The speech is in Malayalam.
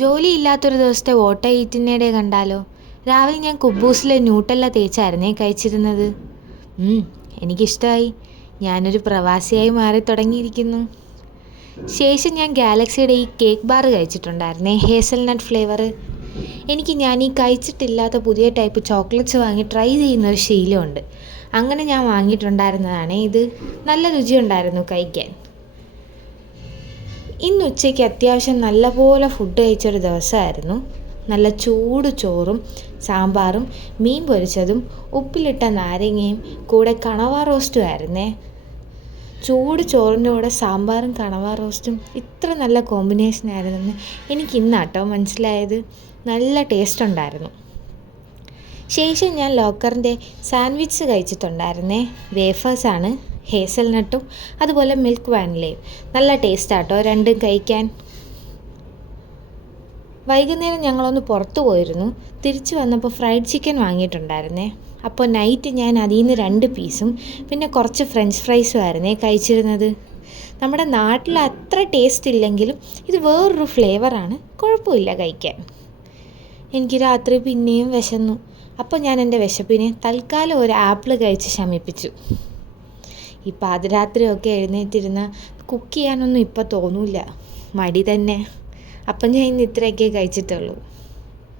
ജോലിയില്ലാത്തൊരു ദിവസത്തെ വോട്ട ഈറ്റിനിടെ കണ്ടാലോ. രാവിലെ ഞാൻ കുബൂസിലെ ന്യൂട്ടെല്ല തേച്ചായിരുന്നേ കഴിച്ചിരുന്നത്. എനിക്കിഷ്ടമായി. ഞാനൊരു പ്രവാസിയായി മാറി തുടങ്ങിയിരിക്കുന്നു. ശേഷം ഞാൻ ഗാലക്സിയുടെ ഈ കേക്ക് ബാർ കഴിച്ചിട്ടുണ്ടായിരുന്നേ, ഹേസൽനട്ട് ഫ്ലേവർ. ഞാൻ ഈ കഴിച്ചിട്ടില്ലാത്ത പുതിയ ടൈപ്പ് ചോക്ലേറ്റ്സ് വാങ്ങി ട്രൈ ചെയ്യുന്നൊരു ശീലമുണ്ട്. അങ്ങനെ ഞാൻ വാങ്ങിയിട്ടുണ്ടായിരുന്നതാണ് ഇത്. നല്ല രുചിയുണ്ടായിരുന്നു കഴിക്കാൻ. ഇന്ന് ഉച്ചയ്ക്ക് അത്യാവശ്യം നല്ലപോലെ ഫുഡ് കഴിച്ചൊരു ദിവസമായിരുന്നു. നല്ല ചൂട് ചോറും സാമ്പാറും മീൻ പൊരിച്ചതും ഉപ്പിലിട്ട നാരങ്ങയും കൂടെ കണവ റോസ്റ്റും ആയിരുന്നേ. ചൂട് ചോറിൻ്റെ കൂടെ സാമ്പാറും കണവ റോസ്റ്റും ഇത്ര നല്ല കോമ്പിനേഷൻ ആയിരുന്നെന്ന് എനിക്കിന്നാട്ടോ മനസ്സിലായത്. നല്ല ടേസ്റ്റ് ഉണ്ടായിരുന്നു. ശേഷം ഞാൻ ലോക്കറിൻ്റെ സാൻഡ്വിച്ച് കഴിച്ചിട്ടുണ്ടായിരുന്നേ. വേഫേഴ്സാണ്, ഹേസൽനട്ടും അതുപോലെ മിൽക്ക് വാനിലയും. നല്ല ടേസ്റ്റാട്ടോ രണ്ടും കഴിക്കാൻ. വൈകുന്നേരം ഞങ്ങളൊന്ന് പുറത്തു പോയിരുന്നു. തിരിച്ചു വന്നപ്പോൾ ഫ്രൈഡ് ചിക്കൻ വാങ്ങിയിട്ടുണ്ടായിരുന്നേ. അപ്പോൾ നൈറ്റ് ഞാൻ അതിൽ നിന്ന് 2 പീസും പിന്നെ കുറച്ച് ഫ്രഞ്ച് ഫ്രൈസും ആയിരുന്നേ കഴിച്ചിരുന്നത്. നമ്മുടെ നാട്ടിൽ അത്ര ടേസ്റ്റ് ഇല്ലെങ്കിലും ഇത് വേറൊരു ഫ്ലേവറാണ്. കുഴപ്പമില്ല കഴിക്കാൻ. എനിക്ക് രാത്രി പിന്നെയും വിശന്നു. അപ്പോൾ ഞാൻ എൻ്റെ വിശപ്പിനെ തൽക്കാലം ഒരു ആപ്പിൾ കഴിച്ച് ശമിപ്പിച്ചു. ഈ പാതിരാത്രിയൊക്കെ എഴുന്നേറ്റിരുന്ന കുക്ക് ചെയ്യാനൊന്നും ഇപ്പോൾ തോന്നില്ല, മടി തന്നെ. അപ്പം ഞാൻ ഇന്ന് ഇത്രയൊക്കെ കഴിച്ചിട്ടുള്ളൂ.